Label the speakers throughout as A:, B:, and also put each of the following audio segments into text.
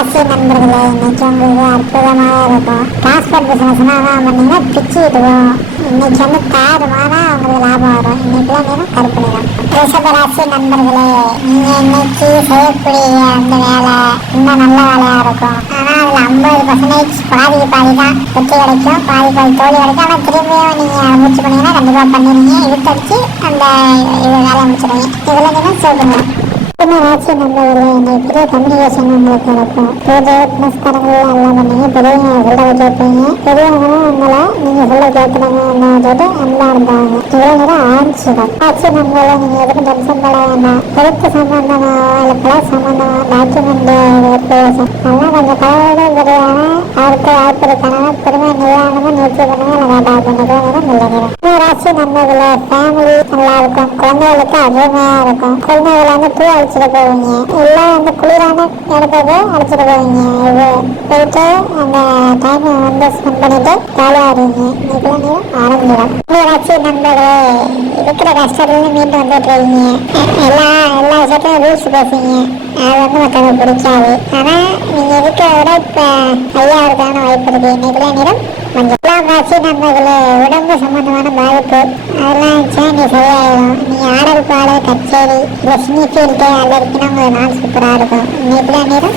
A: ராசி நண்பர்களே இன்னைக்கு உங்களுக்கு அற்புதமாக இருக்கும். டிரான்ஸ்போர்ட் பிசினஸ்னா பண்ணீங்கன்னா விடுவோம். இன்னைக்கு வந்து தாறுமாறா உங்களுக்கு லாபம் வரும். இன்னைக்குலாம் நேரம் கருப்பு நிறம். ரிஷப ராசி நண்பர்களே நீங்க இன்னைக்கு செய்யக்கூடிய அந்த வேலை இன்னும் நல்ல வேலையா இருக்கும். ஆனா அதுல ஐம்பது பர்சன்டேஜ் பாதிக்கு பாதி தான் வெற்றி கிடைக்கும். பாதி பாதி தோல்வி கிடைக்கும். ஆனா திரும்பியும் நீங்க முடிச்சு பண்ணீங்கன்னா கண்டிப்பா பண்ணிடுவீங்க. இழுத்தடிச்சு அந்த இது வேலையை முடிச்சிடுவீங்க. இதுல நீங்க சொல்லுங்க சின்ன ராசி நண்பர்களே இன்னைக்கு கம்யூனிகேஷன் உங்களுக்கு இருக்கும் புது புனஸ்காரங்கள் எல்லாம் பண்ணீங்க பெரியவங்க சொல்றத கேட்பீங்க பெரியவங்களும் உங்களை சொல்ல சொல்லிட்டு அன்பா இருந்தாங்க. இவ்வளவு நேரம் ஆரம்பிச்சிடும் ராசி நண்பர்களே நீங்க எதுக்கும் டென்ஷன் பட வேண்டாம். பொறுப்பு டாக்குமெண்ட் கொஞ்சம் கலவோட பெரியான அவருக்கு வாய்ப்பு பெருமை பொறுமை நிதானமா நிறுத்தி பண்ணுங்க இல்லை வேண்டாம் பண்ணிக்க நேரம் ராசி நண்பர்கள ஃபேமிலி நல்லா இருக்கும் குழந்தைகளுக்கு அருமையா இருக்கும். குழந்தைகளை வந்து பூ அழிச்சிட்டு போவீங்க. எல்லாம் வந்து குளிரான இடத்துக்கு அழைச்சிட்டு போவீங்க. இது போயிட்டு அந்த டைம் வந்து ஸ்பெண்ட் பண்ணிட்டு ஜாலியாக இருங்க இதுக்கெல்லாம் நேரம் ஆரம்பிச்சிடும் ராசி நண்பர்களே இருக்கிற கஷ்டத்துலேருந்து மீண்டு வந்துட்டுருவீங்க எல்லா எல்லா விஷயத்தையும் ரூல்ஸ் பேசுவீங்க. அது வந்து மற்றவங்க பிடிக்காது. ஆனால் நீங்கள் இருக்கிற விட இப்போ இருக்கான வாய்ப்பு இருக்கு. இன்னைக்குலாம் நிறம் கொஞ்சம் காட்சி நம்ம நண்பர்களே உடம்பு சம்பந்தமான பாதிப்பு. அதெல்லாம் இருந்துச்சுன்னா நீ சரியாயிடும் நீ ஆடல் பாடல் கச்சேரி இல்லை சினி ஃபீல்டு அதில் இருக்கணும். உங்களுக்கு நான் சூப்பராக இருக்கும். இன்னைக்குலாம் நேரம்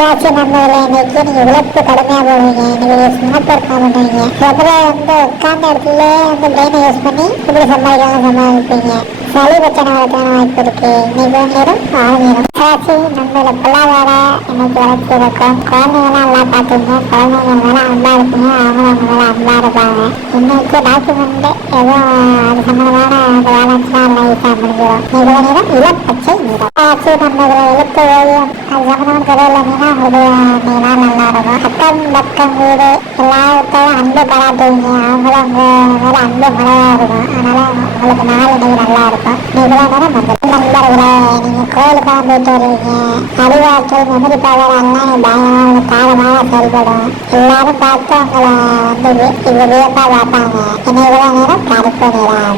A: காட்சி நம்ம இதில் இன்னைக்கு நீங்க உழைப்பு கடுமையாக போடுவீங்க இன்னைக்கு ஸ்மார்ட் ஒர்க் பண்ணுவீங்க அப்புறம் வந்து உட்கார்ந்த இடத்துல வந்து பிரெயினை யூஸ் பண்ணி இப்படி சம்பாதிக்கலாம் சம்பாதிப்பீங்க. சளி பிரச்சனை வாய்ப்பு இருக்கு. இன்னைக்கு நேரம். ஆரம்பிடும் ராசி நம்மளோட பொருளாதார இன்னைக்கு வளர்ச்சி இருக்கும் குழந்தைங்களாம் நல்லா பார்த்துங்க. குழந்தைங்க மேலே அன்பா இருப்பீங்க. அவங்க அவங்க மேலே அன்பா இருப்பாங்க. இன்னைக்கு டாக்குமெண்ட் எதுவும் அது சம்பந்தமான அந்த வேலைச்சுலாம் இளம் பச்சை எழுத்து ஓவியம் அது நல்லா இருக்கும் அக்கம் பக்கம் வீடு எல்லாத்தையும் அன்பு பாராட்டுவீங்க அவங்களும் உங்க மேலே அன்பு மழையாக இருக்கும் அதனால உங்களுக்கு நாள் இன்னைக்கு நல்லா இருக்கும் நீங்களா நேரம் வந்து நண்பர்களே நீங்க கோயிலுக்கெல்லாம் போயிட்டு வருவீங்க அறிவாற்றல் மெமரி பவர் எல்லாம் பயங்கரமாக தாரமாக செயல்படும் எல்லாரும் பார்த்து உங்களை வந்து வி- பார்ப்பாங்க இன்னைக்கு நேரம் கருப்பு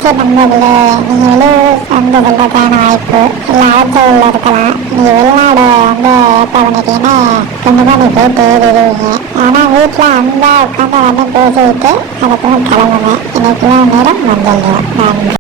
A: சரி நண்பர்களே நீங்க வெளியூர் வந்து சொல்றதுக்கான வாய்ப்பு இல்லை இருக்கலாம் வெளிநாடு வந்து ஏற்பாடு பண்ணிட்டீங்கன்னா கண்டிப்பா நீ போயிட்டு ஏறிடுவீங்க ஆனால் வீட்டுல அன்பா உட்காந்து வந்து பேசிக்கிட்டு அதுக்கப்புறம் கிளம்புங்க. இன்னைக்குலாம் நேரம் மஞ்சள் நிறம் நன்றி.